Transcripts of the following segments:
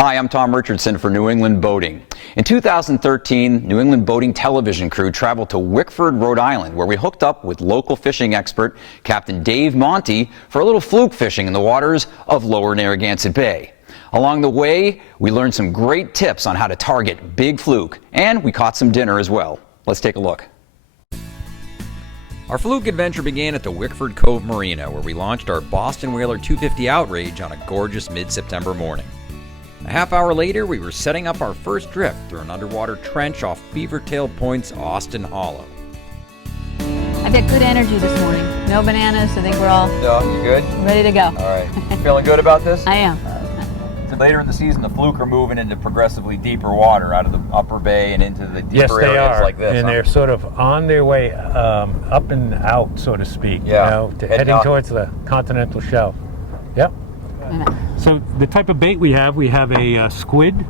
Hi, I'm Tom Richardson for New England Boating. In 2013, New England Boating television crew traveled to Wickford, Rhode Island, where we hooked up with local fishing expert Captain Dave Monti for a little fluke fishing in the waters of lower Narragansett Bay. Along the way, we learned some great tips on how to target big fluke, and we caught some dinner as well. Let's take a look. Our fluke adventure began at the Wickford Cove Marina, where we launched our Boston Whaler 250 outrage on a gorgeous mid-September morning. A half hour later, we were setting up our first drift through an underwater trench off Beavertail Point's Austin Hollow. I've got good energy this morning. No bananas. I think we're all You good? ready to go. All right. Feeling good about this? I am. So later in the season, the fluke are moving into progressively deeper water out of the upper bay and into the deeper areas like this. And they're sort of on their way up and out, so to speak. Yeah. You know, heading towards the continental shelf. Yep. So the type of bait we have a squid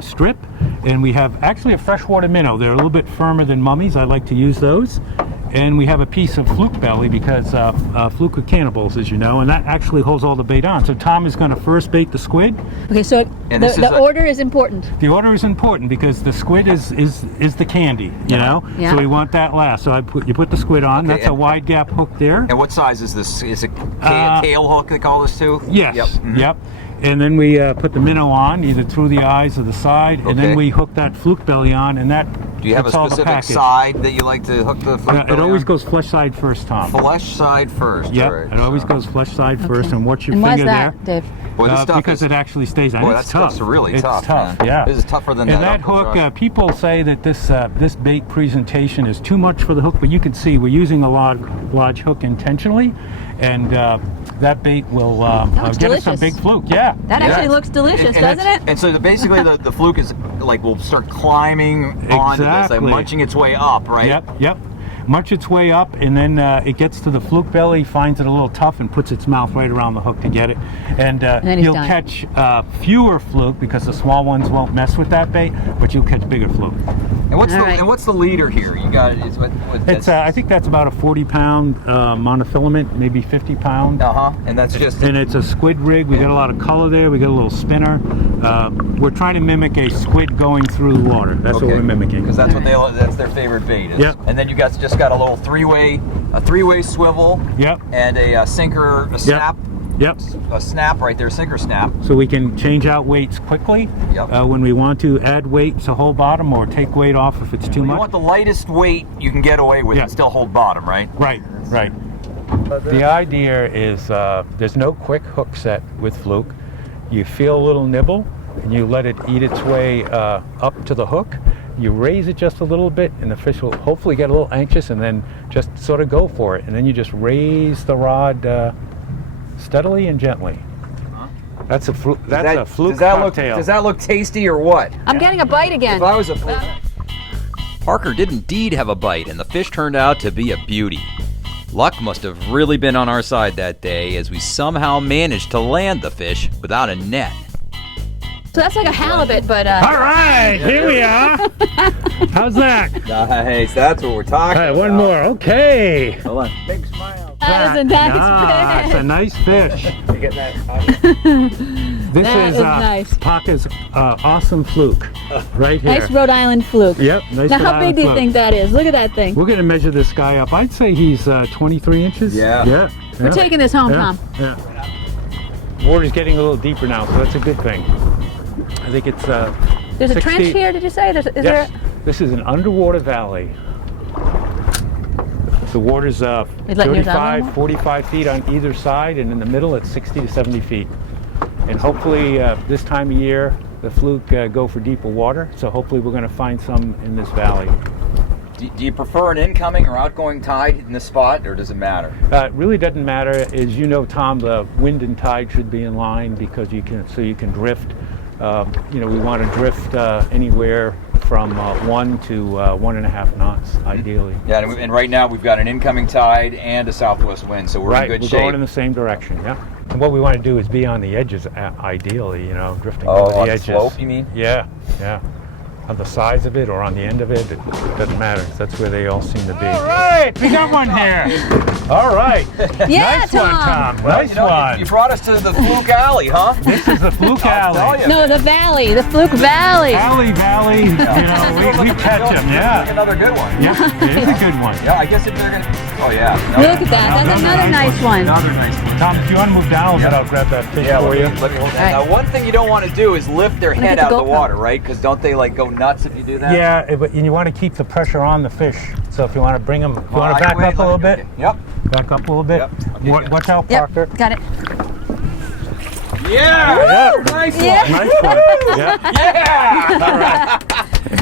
strip, and we have actually a freshwater minnow. They're a little bit firmer than mummies. I like to use those. And we have a piece of fluke belly because fluke are cannibals, as you know, and that actually holds all the bait on. So Tom is going to first bait the squid. Okay, so the order is important. The order is important because the squid is the candy, you know? Yeah. So we want that last. So you put the squid on. Okay, that's a wide gap hook there. And what size is this? Is it tail hook they call this too? Yes. Yep. Mm-hmm. Yep. And then we put the minnow on, either through the eyes or the side, and then we hook that fluke belly on, and that. Do you have a specific side that you like to hook the fluke belly It always on? goes flesh side first, Tom. Flesh side first. Yep. Right. It always goes flesh side first, and watch your And finger why's that, there. Dave? Boy, this stuff because is, it actually stays on. boy, It's that tough. stuff's really it's tough. tough. Man. Yeah. This is tougher than and that. that hook, people say that this bait presentation is too much for the hook, but you can see we're using a large hook intentionally, and that bait will get us some big fluke. Yeah. That actually looks delicious, doesn't it? And so basically the fluke is like will start climbing onto this, like munching its way up, right? Yep. Munch its way up, and then it gets to the fluke belly, finds it a little tough, and puts its mouth right around the hook to get it. And you'll catch fewer fluke because the small ones won't mess with that bait, but you'll catch bigger fluke. And what's the leader here? You got it. I think that's about a 40-pound monofilament, maybe 50-pound. And that's just. And it's a squid rig. We got a lot of color there. We got a little spinner. We're trying to mimic a squid going through the water. That's what we're mimicking. Because that's their favorite bait. Yep. And then you guys just got a little three-way swivel. Yep. And a sinker, a snap. Yep. A snap right there, sinker snap. So we can change out weights quickly when we want to add weight to hold bottom or take weight off if it's too much. You want the lightest weight you can get away with and still hold bottom, right? Right. The idea is there's no quick hook set with fluke. You feel a little nibble and you let it eat its way up to the hook. You raise it just a little bit and the fish will hopefully get a little anxious and then just sort of go for it. And then you just raise the rod steadily and gently. That's a fluke. That's a fluke cocktail. Does that look tasty or what? I'm getting a bite again. If I was a fluke. Parker did indeed have a bite, and the fish turned out to be a beauty. Luck must have really been on our side that day, as we somehow managed to land the fish without a net. So that's like a halibut, but all right, here we are. How's that? Nice, that's what we're talking about. One more, okay. Hold on. Big smile. that is a nice fish. It's a nice fish. You getting that? This That is is nice. Parker's awesome fluke, right here. Nice Rhode Island fluke. Yep, nice Now, Rhode how Island big do you fluke. think that is? Look at that thing. We're going to measure this guy up. I'd say he's 23 inches. Yeah. We're taking this home, Tom. Yeah. Water's getting a little deeper now, so that's a good thing. I think it's There's a trench here, did you say? Yes. This is an underwater valley. The water's 35, 45 feet on either side, and in the middle it's 60 to 70 feet. And hopefully this time of year, the fluke go for deeper water, so hopefully we're going to find some in this valley. Do you prefer an incoming or outgoing tide in this spot, or does it matter? It really doesn't matter. As you know, Tom, the wind and tide should be in line because you can drift. We want to drift anywhere from 1 to 1.5 knots, ideally. Yeah, and right now we've got an incoming tide and a southwest wind, so we're in good shape. We're going in the same direction, yeah. And what we want to do is be on the edges, ideally, drifting over the edges. On the slope, you mean? Yeah. on the size of it or on the end of it. It doesn't matter. That's where they all seem to be. All right, we got one here. All right. Yeah, Nice one, Tom. Nice one. You brought us to the Fluke Alley, huh? This is the Fluke Alley. No, the valley, the Fluke Valley. Valley, you know, we catch them, yeah. Another good one. Yeah, it is a good one. Yeah, I guess if they're gonna. Oh yeah. Look at that. That's another nice one. Another nice one. Tom, if you want to move down a little bit, I'll grab that fish for you. Let me hold that. All right. Now, one thing you don't want to do is lift their get head the out of the GoPro. water, right? Because don't they like go nuts if you do that? Yeah, but you want to keep the pressure on the fish. So if you want to bring them, you want to back up a little bit? Okay. Yep. Back up a little bit. Yep. Okay, Watch out, Yep, Parker. got it. Yeah. Yeah. Nice Yeah. one. Nice one. Yeah. Yeah. All right.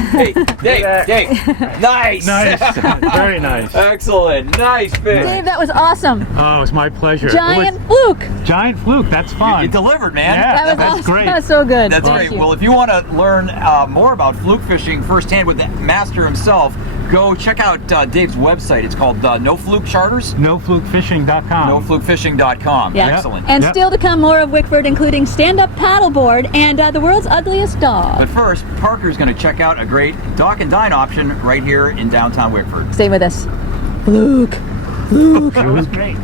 Hey, Dave. Nice. Nice. Very nice. Excellent. Nice fish. Dave, that was awesome. Oh, it was my pleasure. Giant Fluke. Giant Fluke. That's fun. You delivered, man. Yeah. That was That's awesome. great. That was so good. That's Thank great. you. Well, if you want to learn more about fluke fishing firsthand with the master himself, go check out Dave's website. It's called No Fluke Charters. NoFlukeFishing.com. NoFlukeFishing.com. Yeah. Excellent. And Yep. still to come, more of Wickford, including stand-up paddleboard and the world's ugliest dog. But first, Parker's going to check out a great dock and dine option right here in downtown Wickford. Stay with us. Fluke. That was great.